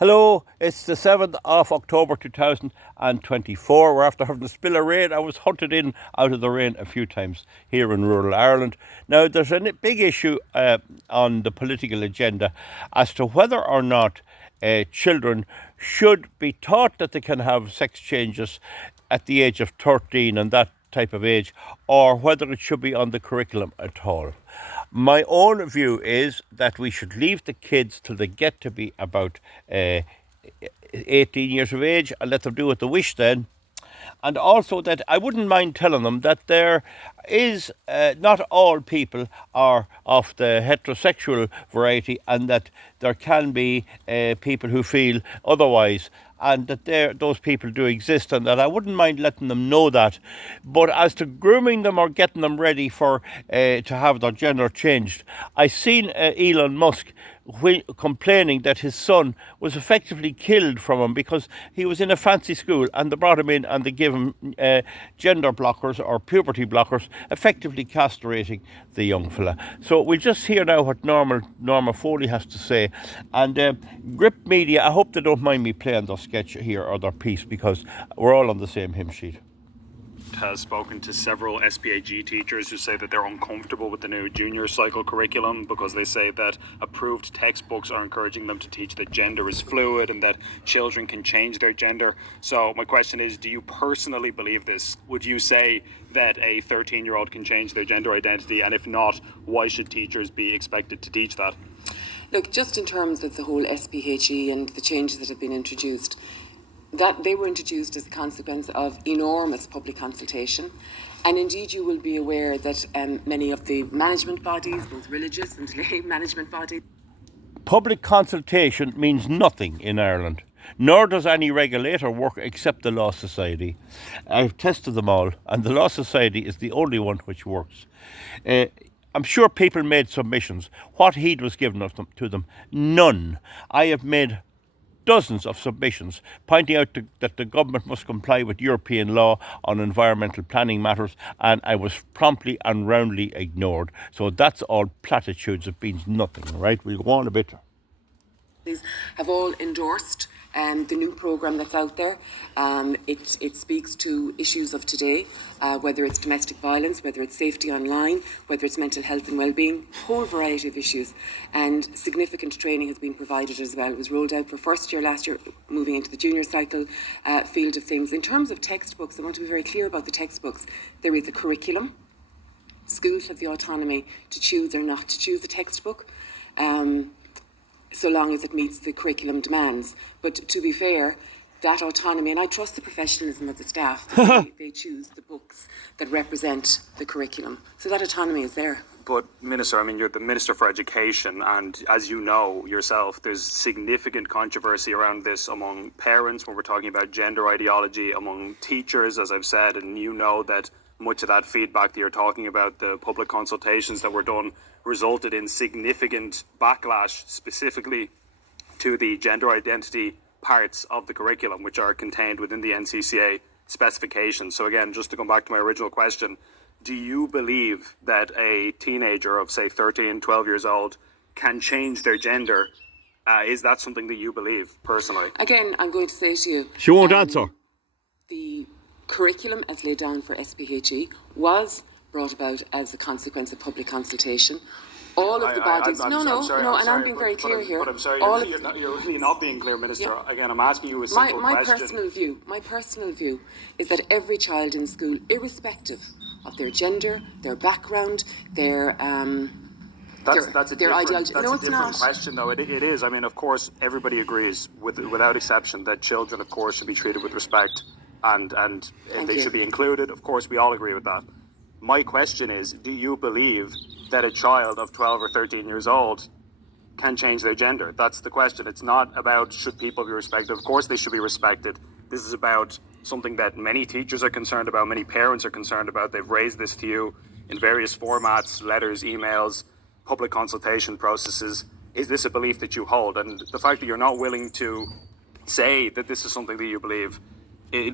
Hello, it's the 7th of October 2024. We're after having a spill of rain. I was hunted in out of the rain a few times here in rural Ireland. Now, there's a big issue on the political agenda as to whether or not children should be taught that they can have sex changes at the age of 13 and that type of age, or whether it should be on the curriculum at all. My own view is that we should leave the kids till they get to be about 18 years of age and let them do what they wish then. And also that I wouldn't mind telling them that there is not all people are of the heterosexual variety, and that there can be people who feel otherwise, and that those people do exist, and that I wouldn't mind letting them know that. But as to grooming them or getting them ready for to have their gender changed, I seen Elon Musk complaining that his son was effectively killed from him because he was in a fancy school and they brought him in and they gave him gender blockers or puberty blockers, effectively castrating the young fella. So we'll just hear now what Norma Foley has to say. And Grip Media, I hope they don't mind me playing their sketch here or their piece, because we're all on the same hymn sheet. Has spoken to several SPAG teachers who say that they're uncomfortable with the new junior cycle curriculum because they say that approved textbooks are encouraging them to teach that gender is fluid and that children can change their gender. So my question is, do you personally believe this? Would you say that a 13-year-old can change their gender identity? And if not, why should teachers be expected to teach that? Look, just in terms of the whole SPHE and the changes that have been introduced, that they were introduced as a consequence of enormous public consultation. And indeed, you will be aware that many of the management bodies, both religious and lay management bodies... Public consultation means nothing in Ireland, nor does any regulator work except the Law Society. I've tested them all, and the Law Society is the only one which works. I'm sure people made submissions. What heed was given to them? None. I have made dozens of submissions pointing out that the government must comply with European law on environmental planning matters, and I was promptly and roundly ignored. So that's all platitudes. It means nothing, right? We'll go on a bit. These have all endorsed the new programme that's out there. It speaks to issues of today, whether it's domestic violence, whether it's safety online, whether it's mental health and well-being, whole variety of issues. And significant training has been provided as well. It was rolled out for first year last year, moving into the junior cycle field of things. In terms of textbooks, I want to be very clear about the textbooks. There is a curriculum. Schools have the autonomy to choose or not to choose a textbook, so long as it meets the curriculum demands. But to be fair, that autonomy, and I trust the professionalism of the staff, that they choose the books that represent the curriculum. So that autonomy is there. But Minister, I mean, you're the Minister for Education, and as you know yourself, there's significant controversy around this among parents when we're talking about gender ideology, among teachers, as I've said, and you know that much of that feedback that you're talking about, the public consultations that were done, resulted in significant backlash specifically to the gender identity parts of the curriculum, which are contained within the NCCA specifications. So again, just to come back to my original question, do you believe that a teenager of, say, 13, 12 years old can change their gender? Is that something that you believe, personally? Again, I'm going to say to you... She won't answer. The curriculum as laid down for SPHE was brought about as a consequence of public consultation. All of the bodies... I'm being very clear here. But I'm sorry, you're really not being clear, Minister. Yeah. Again, I'm asking you a simple question. My personal view is that every child in school, irrespective of their gender, their background, their ideology... That's a different question, though. It is. I mean, of course, everybody agrees, without exception, that children, of course, should be treated with respect and they should be included. Of course, we all agree with that. My question is, do you believe that a child of 12 or 13 years old can change their gender? That's the question. It's not about should people be respected. Of course they should be respected. This is about something that many teachers are concerned about, many parents are concerned about. They've raised this to you in various formats, letters, emails, public consultation processes. Is this a belief that you hold? And the fact that you're not willing to say that this is something that you believe,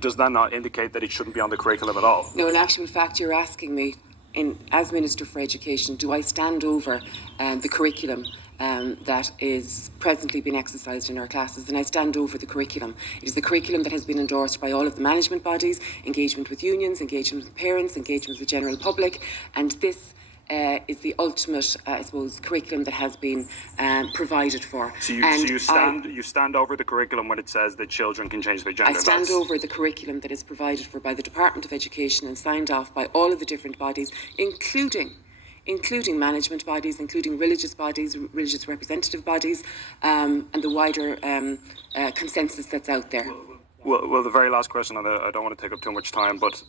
does that not indicate that it shouldn't be on the curriculum at all? No, in actual fact, you're asking me, as Minister for Education, do I stand over the curriculum that is presently being exercised in our classes, and I stand over the curriculum. It is the curriculum that has been endorsed by all of the management bodies, engagement with unions, engagement with parents, engagement with the general public, and this is the ultimate, I suppose, curriculum that has been provided for. So you stand over the curriculum when it says that children can change their gender? I stand over the curriculum that is provided for by the Department of Education and signed off by all of the different bodies, including management bodies, including religious bodies, religious representative bodies, and the wider consensus that's out there. Well, the very last question, and I don't want to take up too much time, but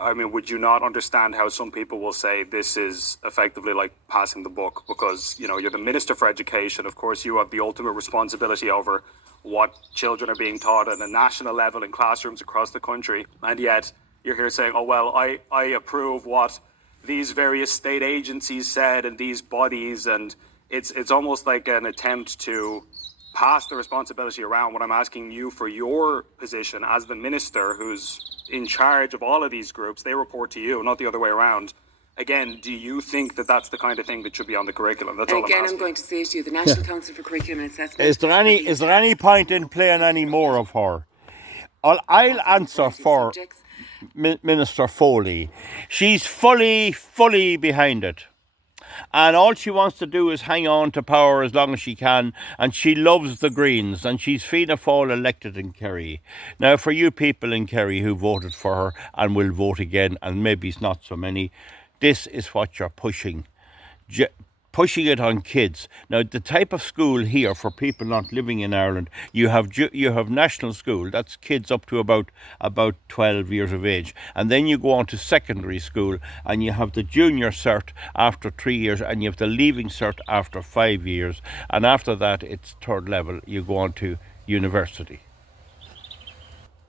I mean, would you not understand how some people will say this is effectively like passing the buck? Because, you know, you're the Minister for Education. Of course, you have the ultimate responsibility over what children are being taught at a national level in classrooms across the country. And yet you're here saying, oh, well, I approve what these various state agencies said and these bodies. And it's almost like an attempt to pass the responsibility around. What I'm asking you for your position as the minister who's in charge of all of these groups, they report to you, not the other way around. Again, do you think that that's the kind of thing that should be on the curriculum? That's all I'm asking. I'm going to say to you, the National Council for Curriculum and Assessment. Is there any point in playing any more of her? I'll answer for Minister Foley. She's fully behind it. And all she wants to do is hang on to power as long as she can. And she loves the Greens. And she's Fianna Fáil elected in Kerry. Now, for you people in Kerry who voted for her and will vote again, and maybe it's not so many, this is what you're pushing. Pushing it on kids. Now, the type of school here for people not living in Ireland, you have national school. That's kids up to about 12 years of age, and then you go on to secondary school, and you have the junior cert after 3 years, and you have the leaving cert after 5 years, and after that it's third level. You go on to university.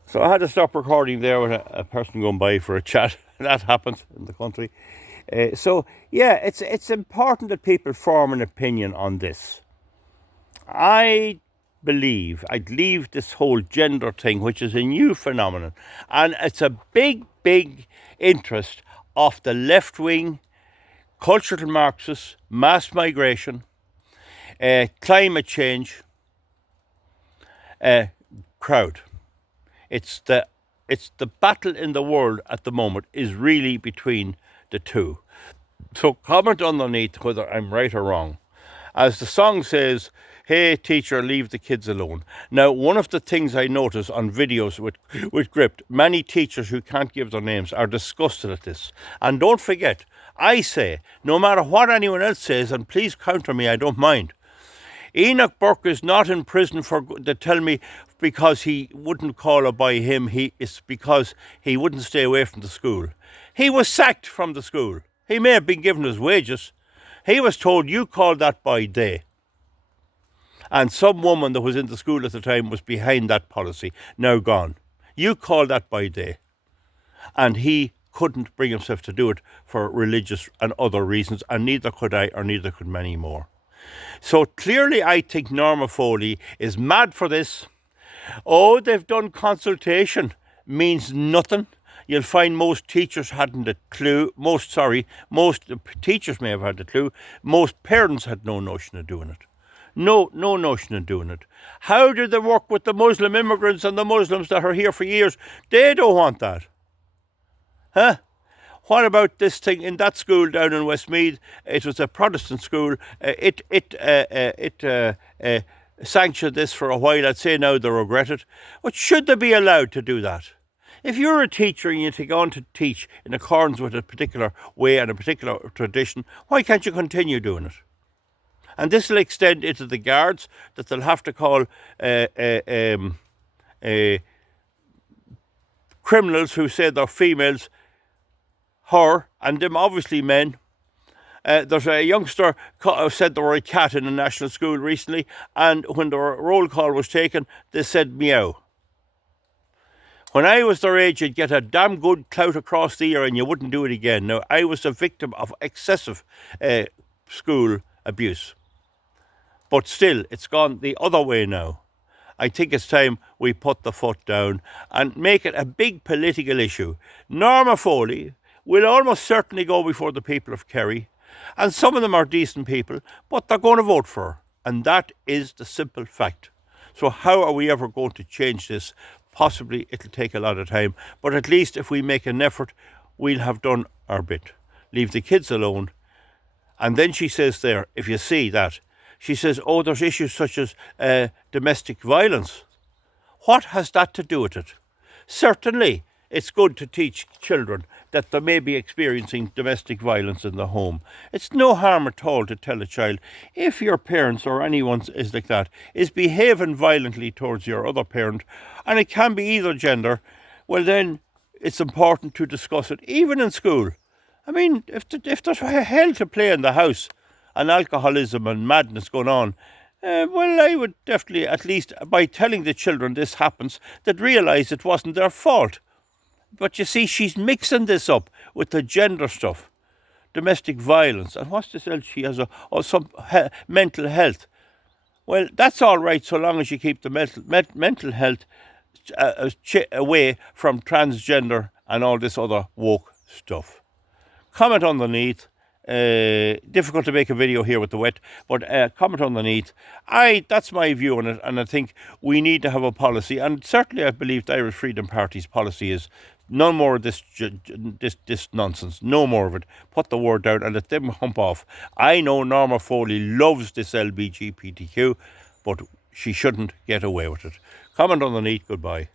So I had to stop recording there with a person going by for a chat. That happens in the country. It's important that people form an opinion on this. I believe I'd leave this whole gender thing, which is a new phenomenon, and it's a big interest of the left-wing, cultural Marxists, mass migration, climate change crowd. It's the battle in the world at the moment is really between the two. So comment underneath whether I'm right or wrong. As the song says, hey teacher, leave the kids alone. Now, one of the things I notice on videos with Gript, many teachers who can't give their names are disgusted at this. And don't forget, I say, no matter what anyone else says, and please counter me, I don't mind, Enoch Burke is not in prison they tell me because he wouldn't call a boy him. It's because he wouldn't stay away from the school. He was sacked from the school. He may have been given his wages. He was told, you call that boy they. And some woman that was in the school at the time was behind that policy, now gone. You call that boy they. And he couldn't bring himself to do it for religious and other reasons, and neither could I, or neither could many more. So clearly I think Norma Foley is mad for this. Oh, they've done consultation. Means nothing. You'll find most teachers hadn't a clue. Most teachers may have had a clue. Most parents had no notion of doing it. No notion of doing it. How did they work with the Muslim immigrants and the Muslims that are here for years? They don't want that. Huh? What about this thing in that school down in Westmeath? It was a Protestant school. It sanctioned this for a while. I'd say now they regret it. But should they be allowed to do that? If you're a teacher and you take on to teach in accordance with a particular way and a particular tradition, why can't you continue doing it? And this will extend into the guards, that they'll have to call criminals who say they're females her, and them obviously men. There's a youngster said they were a cat in a national school recently, and when the roll call was taken, they said meow. When I was their age, you'd get a damn good clout across the ear and you wouldn't do it again. Now, I was a victim of excessive school abuse. But still, it's gone the other way now. I think it's time we put the foot down and make it a big political issue. Norma Foley will almost certainly go before the people of Kerry. And some of them are decent people, but they're going to vote for her. And that is the simple fact. So how are we ever going to change this? Possibly it'll take a lot of time, but at least if we make an effort, we'll have done our bit. Leave the kids alone. And then she says there, if you see that, she says, oh, there's issues such as domestic violence. What has that to do with it? Certainly, it's good to teach children that they may be experiencing domestic violence in the home. It's no harm at all to tell a child, if your parents or anyone is like that, is behaving violently towards your other parent, and it can be either gender, well then it's important to discuss it, even in school. I mean, if there's hell to play in the house and alcoholism and madness going on, well, I would definitely, at least by telling the children this happens, they'd realise it wasn't their fault. But you see, she's mixing this up with the gender stuff, domestic violence, and what's this else she has, some mental health. Well, that's all right so long as you keep the mental health away from transgender and all this other woke stuff. Comment underneath. Difficult to make a video here with the wet, but comment underneath. That's my view on it, and I think we need to have a policy, and certainly I believe the Irish Freedom Party's policy is no more of this nonsense, no more of it. Put the word down and let them hump off. I know Norma Foley loves this LGBTQ, but she shouldn't get away with it. Comment underneath. Goodbye.